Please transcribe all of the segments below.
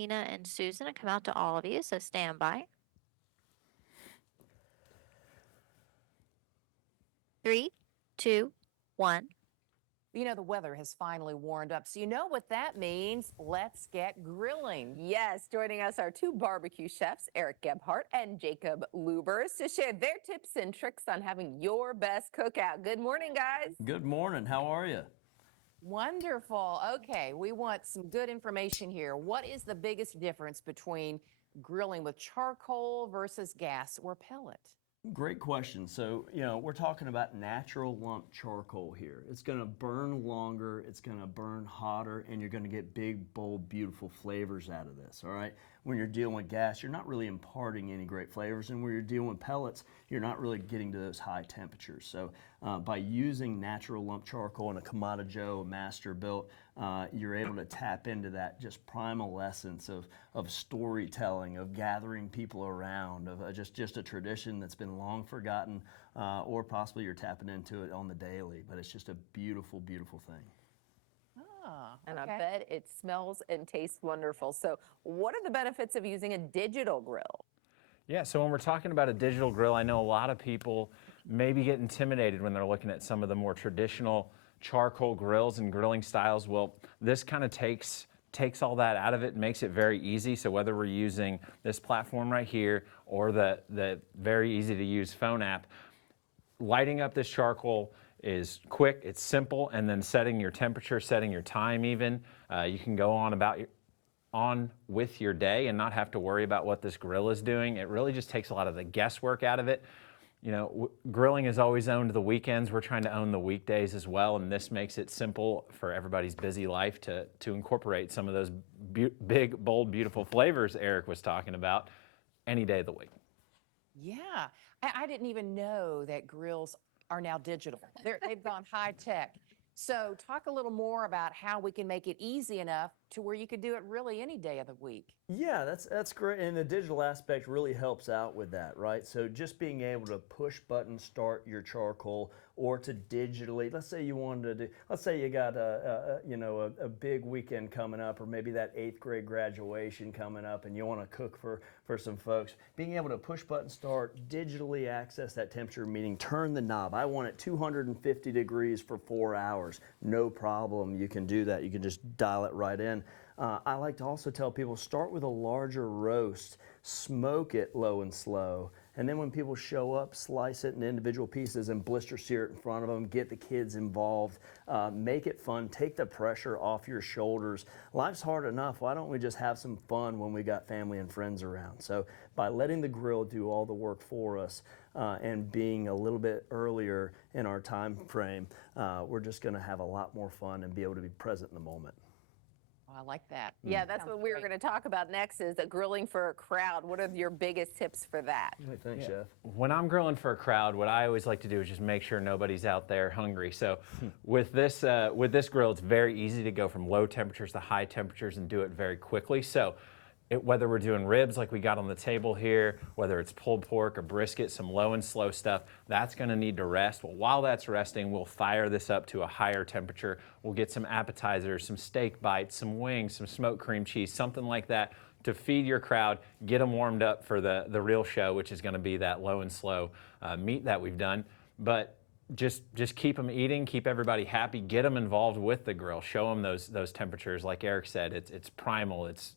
Tina and Susan to come out to all of you, so stand by. 3, 2, 1. You know, the weather has finally warmed up, so you know what that means. Let's get grilling. Yes, joining us are two barbecue chefs, Eric Gephart and Jacob Lubbers, to share their tips and tricks on having your best cookout. Good morning, guys. Good morning. How are you? Wonderful. Okay, we want some good information here. What is the biggest difference between grilling with charcoal versus gas or pellet? Great question. So, we're talking about natural lump charcoal here. It's going to burn longer, it's going to burn hotter, and you're going to get big, bold, beautiful flavors out of this, all right? When you're dealing with gas, you're not really imparting any great flavors, and when you're dealing with pellets, you're not really getting to those high temperatures. So, by using natural lump charcoal in a Kamado Joe master built, you're able to tap into that just primal essence of storytelling, of gathering people around, of just a tradition that's been long forgotten, or possibly you're tapping into it on the daily. But it's just a beautiful, beautiful thing. Ah, And okay. I bet it smells and tastes wonderful. So what are the benefits of using a digital grill? Yeah, so when we're talking about a digital grill, I know a lot of people maybe get intimidated when they're looking at some of the more traditional charcoal grills and grilling styles. Well, this kind of takes all that out of it and makes it very easy. So whether we're using this platform right here or the very easy to use phone app, lighting up this charcoal is quick, it's simple, and then setting your temperature, setting your time even. You can go on with your day and not have to worry about what this grill is doing. It really just takes a lot of the guesswork out of it. You know, grilling is always owned the weekends. We're trying to own the weekdays as well, and this makes it simple for everybody's busy life to incorporate some of those big, bold, beautiful flavors Eric was talking about any day of the week. Yeah, I didn't even know that grills are now digital. They've gone high tech. So talk a little more about how we can make it easy enough to where you could do it really any day of the week. Yeah, that's great, and the digital aspect really helps out with that, right? So just being able to push button start your charcoal, or to digitally, let's say you wanted to do, let's say you got a big weekend coming up, or maybe that 8th grade graduation coming up, and you want to cook for some folks. Being able to push button start, digitally access that temperature, meaning turn the knob. I want it 250 degrees for 4 hours. No problem. You can do that. You can just dial it right in. I like to also tell people, start with a larger roast, smoke it low and slow, and then when people show up, slice it in individual pieces and blister sear it in front of them, get the kids involved, make it fun, take the pressure off your shoulders. Life's hard enough, why don't we just have some fun when we got family and friends around? So by letting the grill do all the work for us, and being a little bit earlier in our time frame, we're just gonna have a lot more fun and be able to be present in the moment. I like that. Yeah, that's what we were going to talk about next, is grilling for a crowd. What are your biggest tips for that? Thanks, Chef. When I'm grilling for a crowd, what I always like to do is just make sure nobody's out there hungry. So with this grill, it's very easy to go from low temperatures to high temperatures and do it very quickly. So whether we're doing ribs like we got on the table here, whether it's pulled pork or brisket, some low and slow stuff, that's gonna need to rest. Well, while that's resting, we'll fire this up to a higher temperature. We'll get some appetizers, some steak bites, some wings, some smoked cream cheese, something like that to feed your crowd, get them warmed up for the real show, which is gonna be that low and slow meat that we've done. But just keep them eating, keep everybody happy, get them involved with the grill, show them those temperatures. Like Eric said, it's primal, it's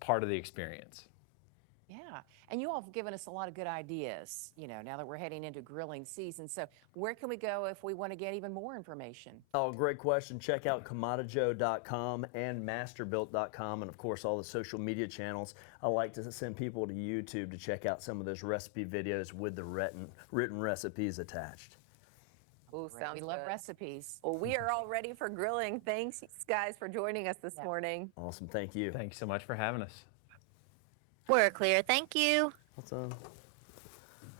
part of the experience. Yeah, and you all have given us a lot of good ideas, now that we're heading into grilling season. So where can we go if we want to get even more information? Oh, great question. Check out KamadoJoe.com and masterbuilt.com, and of course all the social media channels. I like to send people to YouTube to check out some of those recipe videos with the written recipes attached. Ooh, sounds We love good. recipes. Well, we are all ready for grilling. Thanks, guys, for joining us this morning. Awesome. Thank you. Thanks so much for having us. We're clear. Thank you. What's up?